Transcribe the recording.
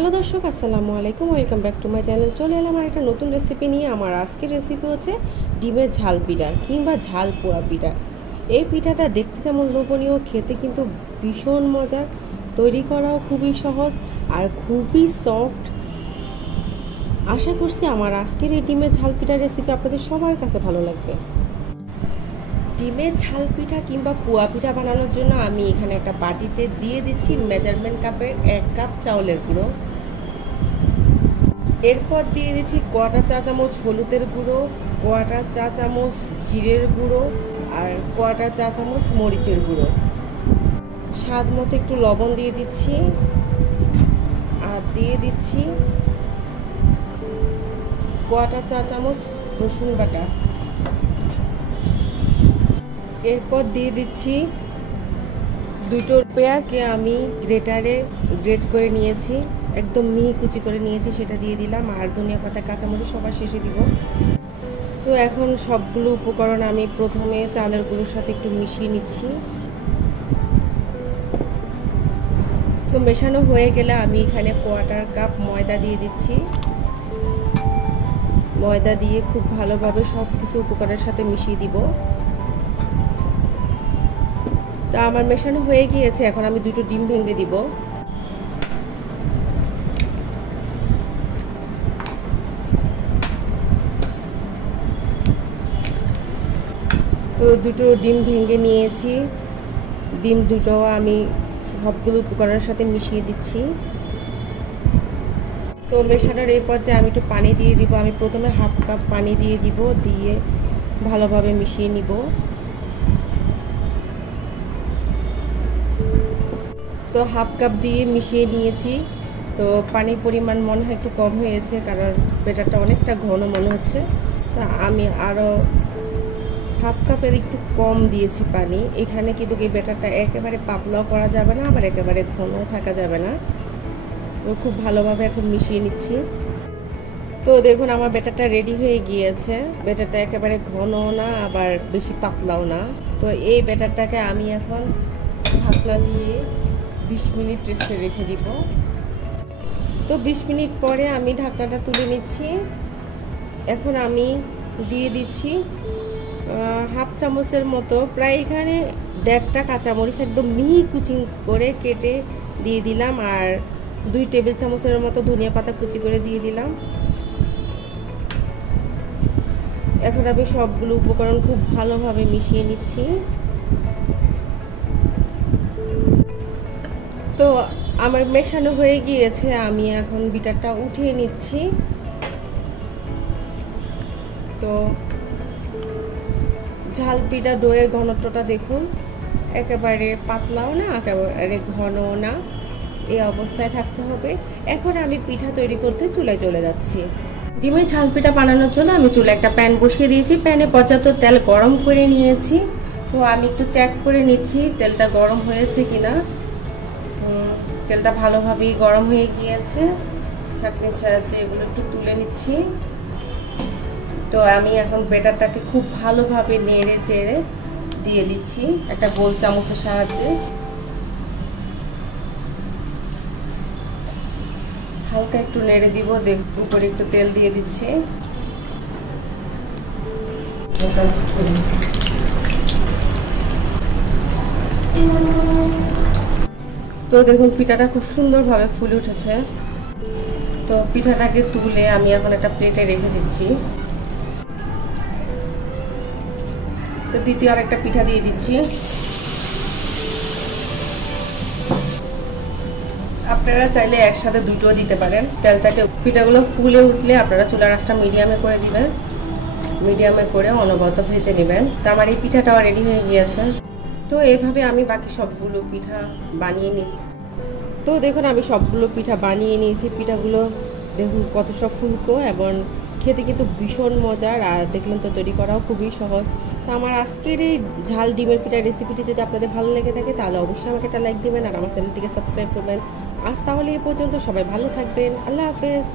Hello দর্শক, আসসালামু আলাইকুম। Welcome back to my channel. চলে এলাম আর একটা নতুন রেসিপি নিয়ে। আমার আজকের রেসিপি হচ্ছে ডিমের ঝাল পিঠা কিংবা ঝাল পোড়া পিঠা। এই পিঠাটা দেখতে যেমন লোভনীয়, খেতে কিন্তু ভীষণ মজার, তৈরি করাও খুবই সহজ আর খুবই সফট। আশা করছি আমার আজকের এই ডিমের ঝাল পিঠার রেসিপি আপনাদের সবার কাছে ভালো লাগবে। ডিমের ঝাল পিঠা কিংবা পোয়া পিঠা বানানোর জন্য আমি এখানে একটা বাটিতে দিয়ে দিচ্ছি মেজারমেন্ট কাপের 1 কাপ চাউলের গুঁড়ো। এরপর দিয়ে দিচ্ছি কোয়াটা চা চামচ হলুদের গুঁড়ো, কোয়াটা চা চামচ জিরের গুঁড়ো আর কোয়াটা চা চামচ মরিচের গুঁড়ো। স্বাদ মতো একটু লবণ দিয়ে দিচ্ছি আর দিয়ে দিচ্ছি কোয়াটা চা চামচ রসুন বাটা। এরপর দিয়ে দিচ্ছি দুটো পেঁয়াজকে আমি গ্রেটারে গ্রেট করে নিয়েছি, একদম মিহি কুচি করে নিয়েছি, সেটা দিয়ে দিলাম। আর ধনিয়া পাতা কাঁচামরিচ সবার শেষে দিব। তো এখন সবগুলো উপকরণ আমি প্রথমে চালের গুঁড়োর সাথে একটু মিশিয়ে নিচ্ছি। তো মেশানো হয়ে গেলে আমি এখানে কোয়ার্টার কাপ ময়দা দিয়ে দিচ্ছি। ময়দা দিয়ে খুব ভালোভাবে সব কিছু উপকরণের সাথে মিশিয়ে দিব। তো আমার মেশানো হয়ে গিয়েছে, এখন আমি দুটো ডিম ভেঙে দিব। তো দুটো ডিম ভেঙে নিয়েছি। ডিম দুটো আমি সবগুলো উপকরণের সাথে মিশিয়ে দিচ্ছি। তো মেশানোর এই পর্যায়ে আমি একটু পানি দিয়ে দিব। আমি প্রথমে হাফ কাপ পানি দিয়ে দিব, দিয়ে ভালোভাবে মিশিয়ে নিব। তো হাফ কাপ দিয়ে মিশিয়ে নিয়েছি। তো পানির পরিমাণ মনে হয় একটু কম হয়েছে, কারণ ব্যাটারটা অনেকটা ঘন মনে হচ্ছে। তো আমি আরও হাফ কাপের একটু কম দিয়েছি পানি। এখানে কিন্তু এই ব্যাটারটা একেবারে পাতলাও করা যাবে না, আবার একেবারে ঘনও থাকা যাবে না। তো খুব ভালোভাবে এখন মিশিয়ে নিচ্ছি। তো দেখুন আমার ব্যাটারটা রেডি হয়ে গিয়েছে। ব্যাটারটা একেবারে ঘনও না, আবার বেশি পাতলাও না। তো এই ব্যাটারটাকে আমি এখন ঢাকনা দিয়ে 20 মিনিট রেস্টে রেখে দিব। তো 20 মিনিট পরে আমি ঢাকনাটা তুলে নিচ্ছি। এখন আমি দিয়ে দিচ্ছি হাফ চামচের মতো, প্রায় এখানে 1.5টা কাঁচামরিচ একদম মিহি কুচি করে কেটে দিয়ে দিলাম। আর 2 টেবিল চামচের মতো ধনিয়া পাতা কুচি করে দিয়ে দিলাম। এখন আমি সবগুলো উপকরণ খুব ভালোভাবে মিশিয়ে নিচ্ছি। তো আমার মেশানো হয়ে গিয়েছে, আমি এখন বিটারটা উঠিয়ে নিচ্ছি। তো ঝাল পিঠা ডোয়ের ঘনত্বটা দেখুন, একেবারে পাতলাও না, একেবারে ঘনও না, এই অবস্থায় থাকতে হবে। এখন আমি পিঠা তৈরি করতে চুলায় চলে যাচ্ছি। ডিমের ঝাল পিঠা বানানোর জন্য আমি চুলায় একটা প্যান বসিয়ে দিয়েছি। প্যানে পর্যাপ্ত তেল গরম করে নিয়েছি। তো আমি একটু চেক করে নিচ্ছি তেলটা গরম হয়েছে কিনা। তেলটা ভালোভাবেই গরম হয়ে গিয়েছে। ছাঁকনির সাহায্যে এগুলো একটু তুলে নিচ্ছি। তো আমি এখন ব্যাটারটাকে খুব ভালোভাবে নেড়ে চেড়ে দিয়ে দিচ্ছি একটা গোল চামচের সাহায্যে। হালকা একটু নেড়ে দিব, উপরে একটু তেল দিয়ে দিচ্ছি। তো দেখুন পিঠাটা খুব সুন্দরভাবে ফুলে উঠেছে। তো পিঠাটাকে তুলে আমি এখন একটা প্লেটে রেখে দিচ্ছি। তো দ্বিতীয় আরেকটা পিঠা দিয়ে দিচ্ছি। আপনারা চাইলে একসাথে দুটোও দিতে পারেন। তেলটাকে পিঠাগুলো ফুলে উঠলে আপনারা চুলার আঁচটা মিডিয়ামে করে দিবেন। মিডিয়ামে করে অনবরত ভেজে নেবেন। তো আমার এই পিঠাটাও রেডি হয়ে গিয়েছে। তো এইভাবে আমি বাকি সবগুলো পিঠা বানিয়ে নিচ্ছি। তো দেখুন আমি সবগুলো পিঠা বানিয়ে নিয়েছি। পিঠাগুলো দেখুন কত সব ফুলকো এবং খেতে কিন্তু ভীষণ মজার। আর দেখলেন তো তৈরি করাও খুবই সহজ। তো আমার আজকের এই ঝাল ডিমের পিঠার রেসিপিটি যদি আপনাদের ভালো লেগে থাকে তাহলে অবশ্যই আমাকে একটা লাইক দেবেন আর আমার চ্যানেলটিকে সাবস্ক্রাইব করবেন। আজ তাহলে এই পর্যন্ত, সবাই ভালো থাকবেন। আল্লাহ হাফেজ।